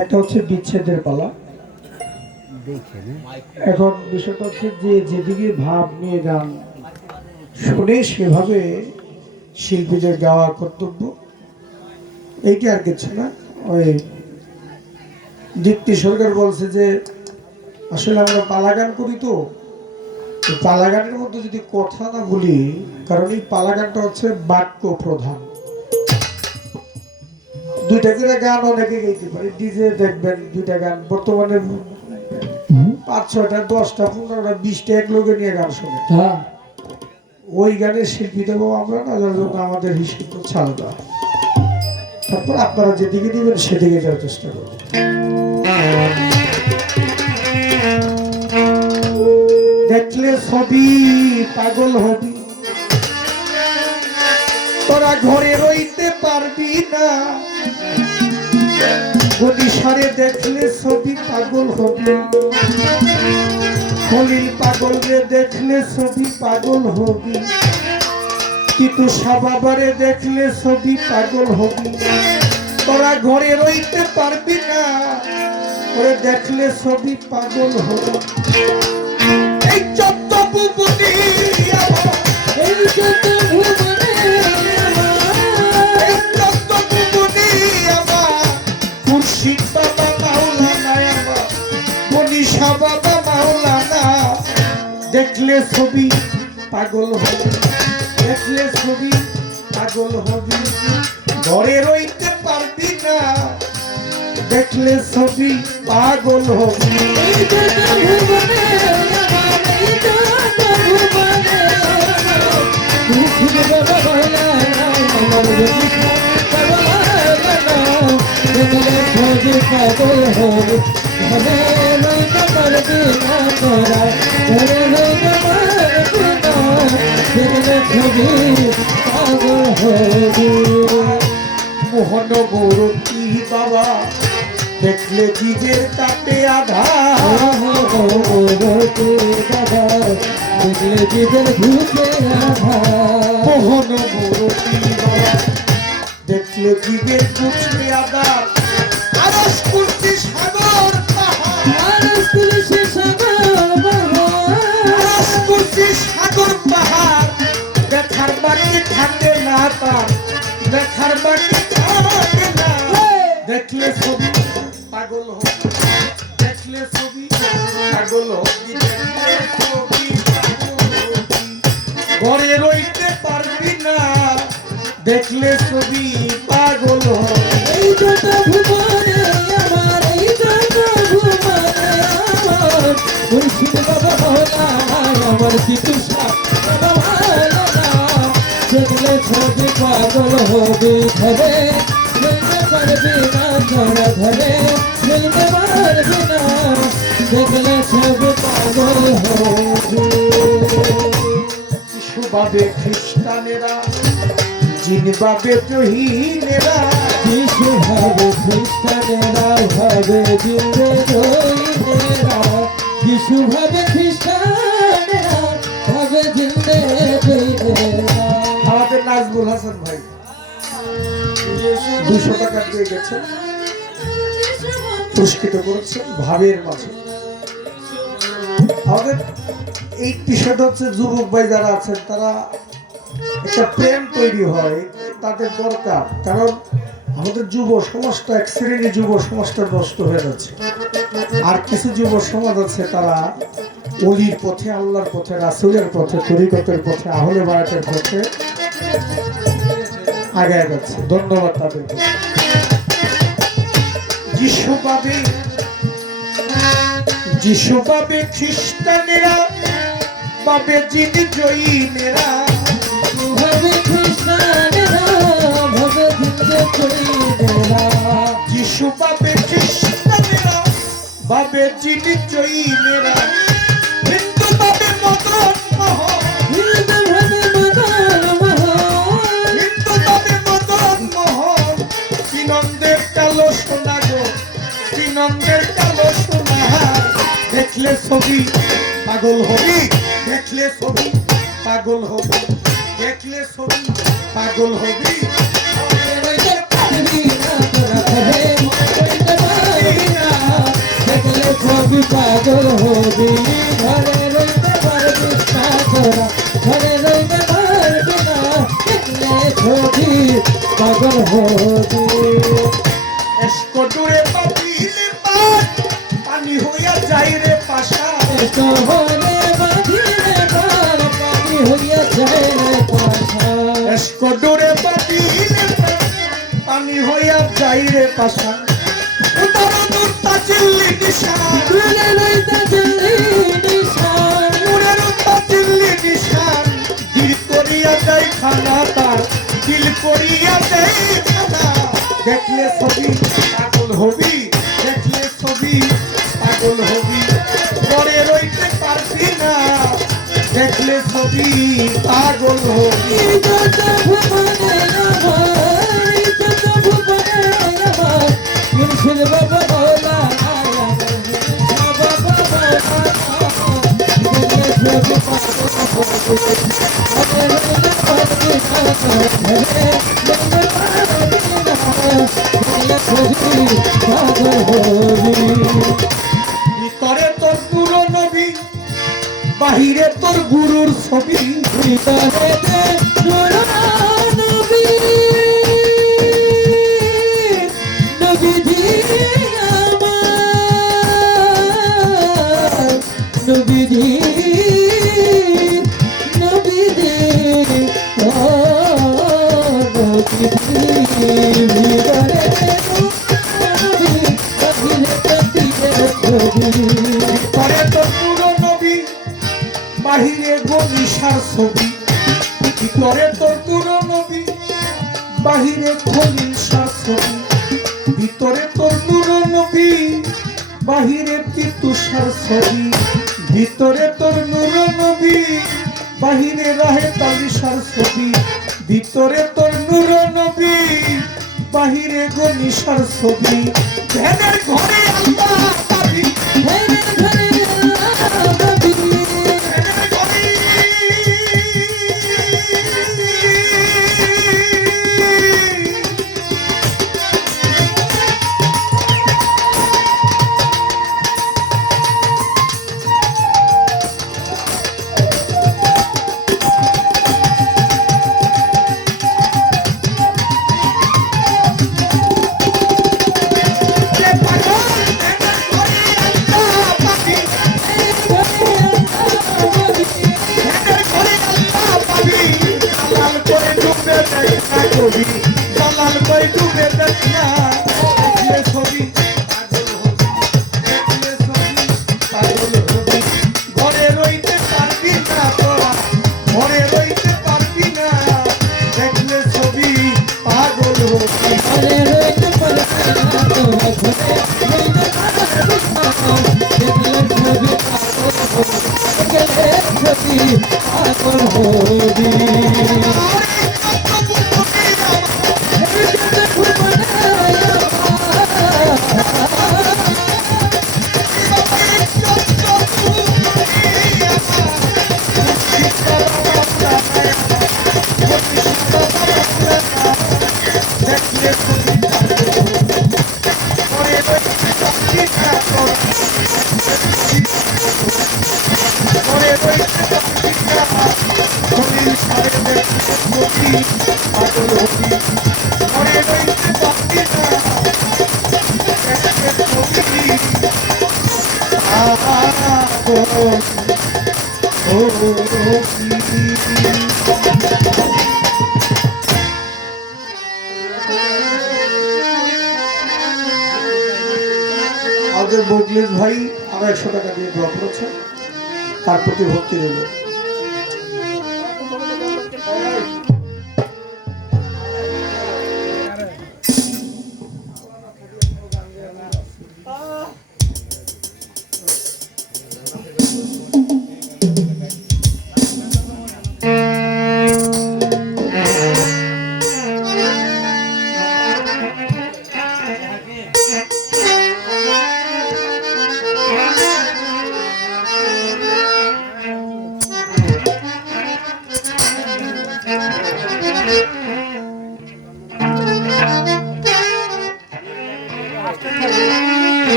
একটা হচ্ছে বিচ্ছেদের পালা। এখন বিষয়টা হচ্ছে যে যেদিকে ভাব নিয়ে গান শুনে সেভাবে শিল্পীদের গাওয়া কর্তব্য। এইটি আর কিছু না। ওই দীপ্তি সরকার বলছে যে, আসলে আমরা পালা গান করি তো। এই পালা গানের মধ্যে যদি কথা না বলি, কারণ এই পালা গানটা হচ্ছে বাক্য প্রধান। দুইটা করে গান অনেকে গাইতে পারে। ডিজে দেখবেন দুইটা গান। বর্তমানে পাঁচ ছয়টা দশটা পনেরোটা বিশটা এক লোকে নিয়ে গান শোনে। হ্যাঁ। ওই গানের শিল্পী দেবো আমরা না যার জন্য আমাদের হিসেব আলাদা তারপর আপনারা যেদিকে দিবেন সেদিকে যাওয়ার চেষ্টা করবেন। দেখলে ছবি পাগল হবি। তোরা ঘরে রইতে পারবি না। গদিসারে দেখলে ছবি পাগল হবি। খলিল পাগল রে দেখলে ছবি পাগল হবি। কিন্তু সাবাবারে দেখলে ছবি পাগল হবি। তোরা ঘরে রইতে পারবি না। ওরে দেখলে ছবি পাগল হবি। দেখলে ছবি পাগল হবে দেখলে ছবি পাগল হবি ঘরে রইতে পারবি না দেখলে ছবি পাগল হবি পাগল হবে ঘরে রইতে পারবি না তোরা মোহন গৌরী বাবা দেখলে জীবের কাটে আধা দেখলে জীবের ভূতে আধা মোহন গৌরী বাবা দেখলে জীবের কুচলে আধা তার দেখার বাকি দেখলে ছবি পাগল হবে দেখলে ছবি পাগল হবি ঘরে রইতে পারবি না, দেখলে ছবি পাগল হবে ছবি পাগল হবে ধরে মিলতে পারবি না তোরা ধরে মিলতে পারবি না দেখলে ছবি পাগল হবে। শিশুভাবে খ্রিস্টানেরা জিনভাবে জহিনেরা যিশু হবে খ্রিস্টানেরা হবে জিন্দে দইনেরা যিশু হবে খ্রিস্টানেরা দুশো টাকা দিয়ে গেছেন পুরস্কৃত করেছেন ভাবের মাঝে। আমাদের এই বিষয়টা হচ্ছে যুবক ভাই যারা আছেন, তারা একটা প্রেম তৈরি হয়, তাদের দরকার। কারণ আমাদের যুব সমাজটা, এক শ্রেণি যুব সমাজটা নষ্ট হয়ে যাচ্ছে। আর কিছু যুব সমাজ আছে, তারা অলির পথে, আল্লাহর পথে, রাসুলের পথে, তরিকতের পথে আহলে বায়াতের পথে আগে যাচ্ছে। ধন্যবাদ তাদেরকে যিশু পাবে যিশু পাবে খ্রিস্টানেরা পাবে জয়ীনেরা হবে খ্রিস্টানেরা হবে জিন্দে দইনেরা যিশু পাবে খ্রিস্টানেরা পাবে যিনি জয়ীনেরা হিন্দু পাবে মদন ছবি, পাগল হবি, দেখলে ছবি, পাগল হবি, দেখলে ছবি, পাগল হবি। ছবি পাগল হবি ঘরে রইতে পারবি না ঘরে রইতে পারবি না ছবি, পাগল হবি। শহরে বাঁধিলে পার পানি হইয়া যায় রে পাশা এসকটুরে পানি হইয়া যাই রে পাশা চিল্লি উত্তা চিল্লি নিশান দিল করিয়া যাই খানা তার দিল করিয়া যাই খানা দেখলে হবি দেখলে ছবি পাগল হবি। বাবা বলা বাবা বাবা দেখলে বাহিরে তোর গুরুর ছবি নবীজি নবীজি গনিসার ছবি, ভিতরে তোর পুরো নবী বাহিরে খনিসার ছবি ভিতরে তোর পুরো নবী বাহিরে তিতুষার ছবি। ভিতরে তোর নূর নবী বাহিরে রাহে তালিশার ছবি। ভিতরে তোর নূর নবী বাহিরে গনিসার ছবি। ধ্যানের ঘরে প্রতি ভক্তি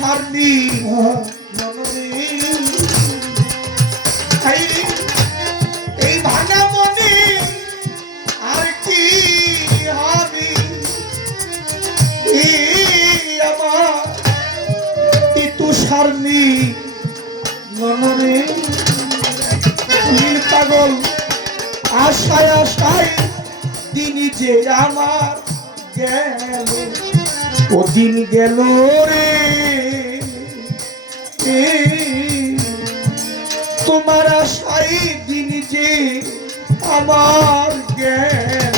সারনি এই ভাঙা মনে আর কি আমার ইতু সারনি মনরে। পাগল আশায় আশায় দিনই যে আমার গেল ওদিন গেল রে। তোমার সাই দিন যে আমার জ্ঞান।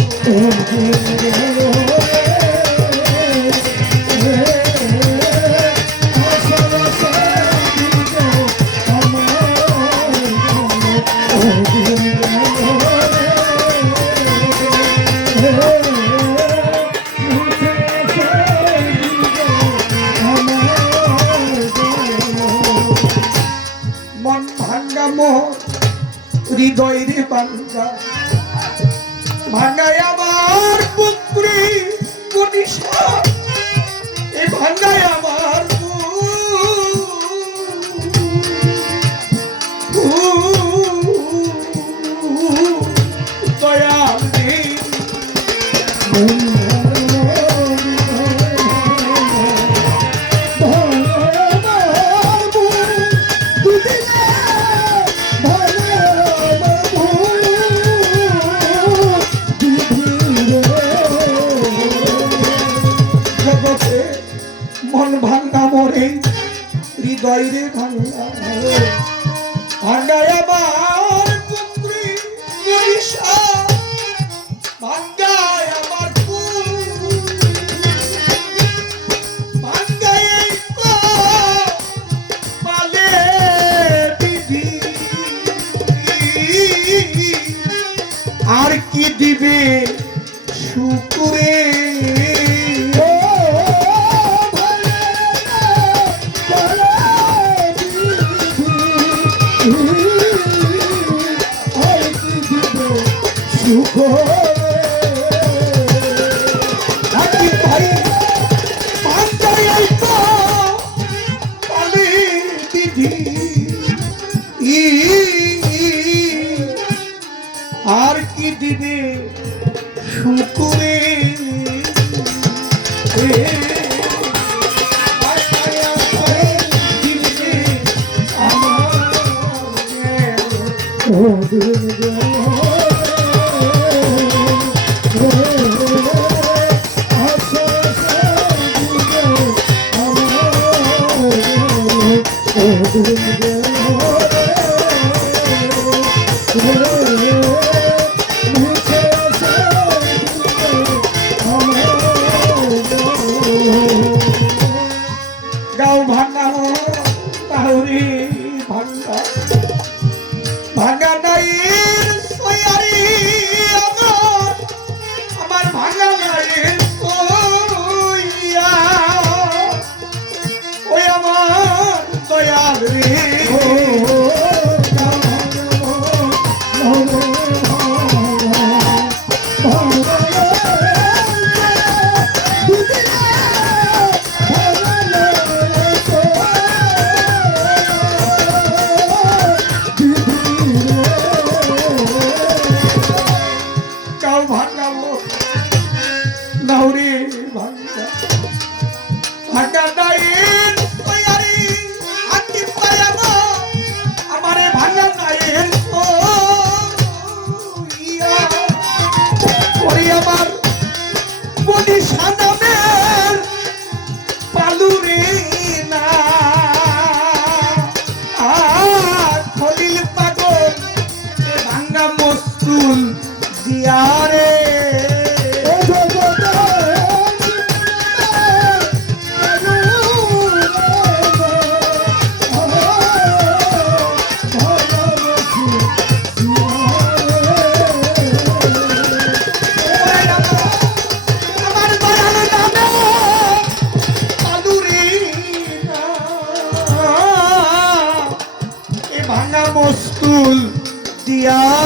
নবী Hallelujah.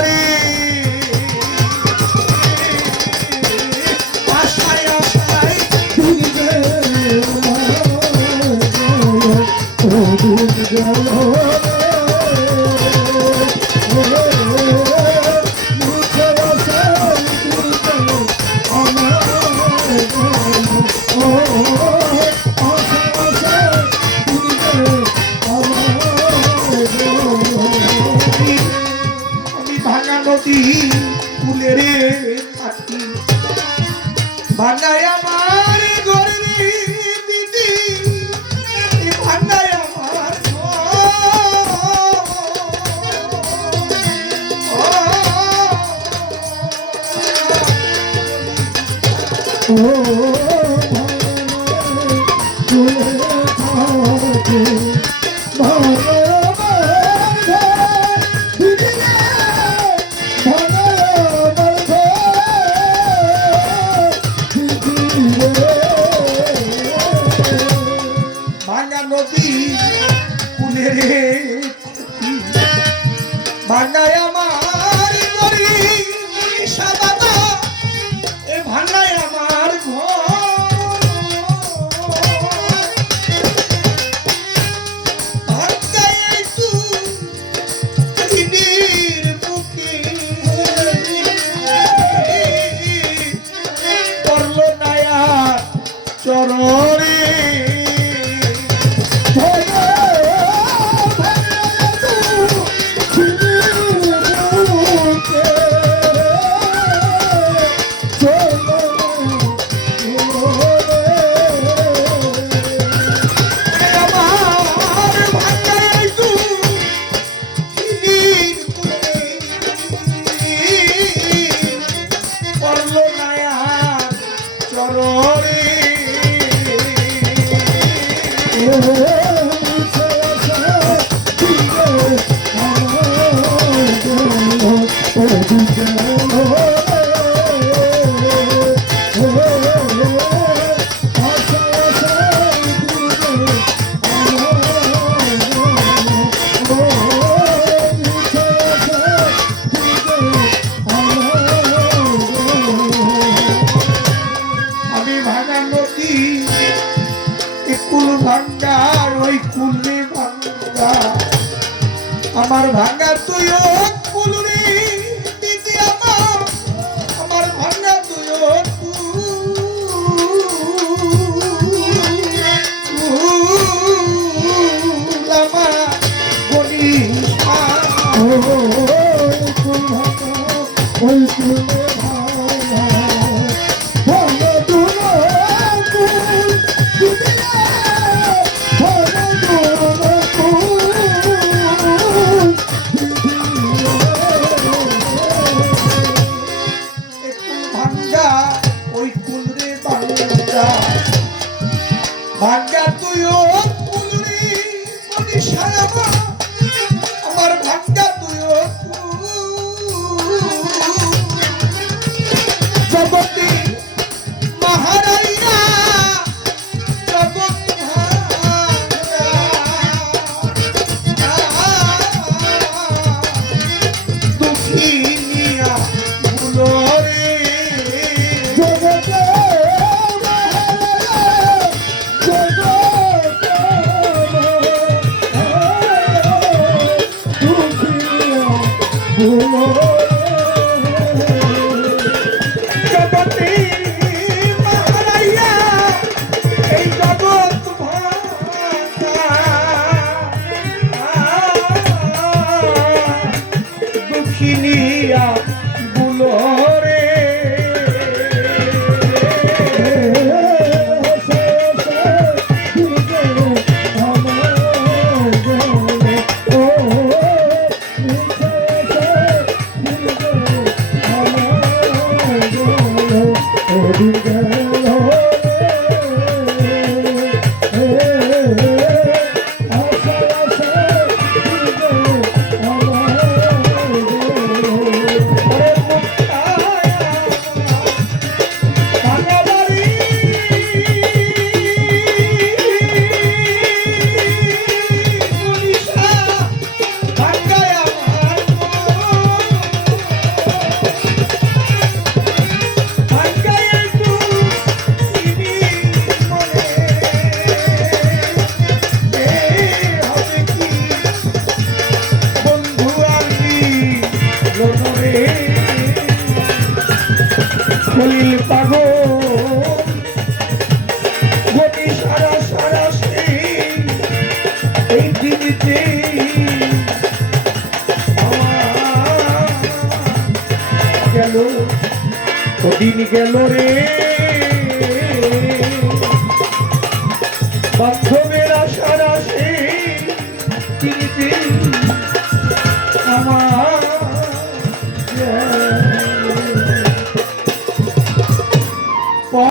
ভাঙা নদী ফুলে রে থাকি ভাঙায় আমার ঘরে দিদি ভাঙায় আমার ও। কুলের ভাঙায় আমার আমি ভাঙা নদী কুল ভান্ডার ওই কুলে ভাঙ্গা আমার ভাঙা তুই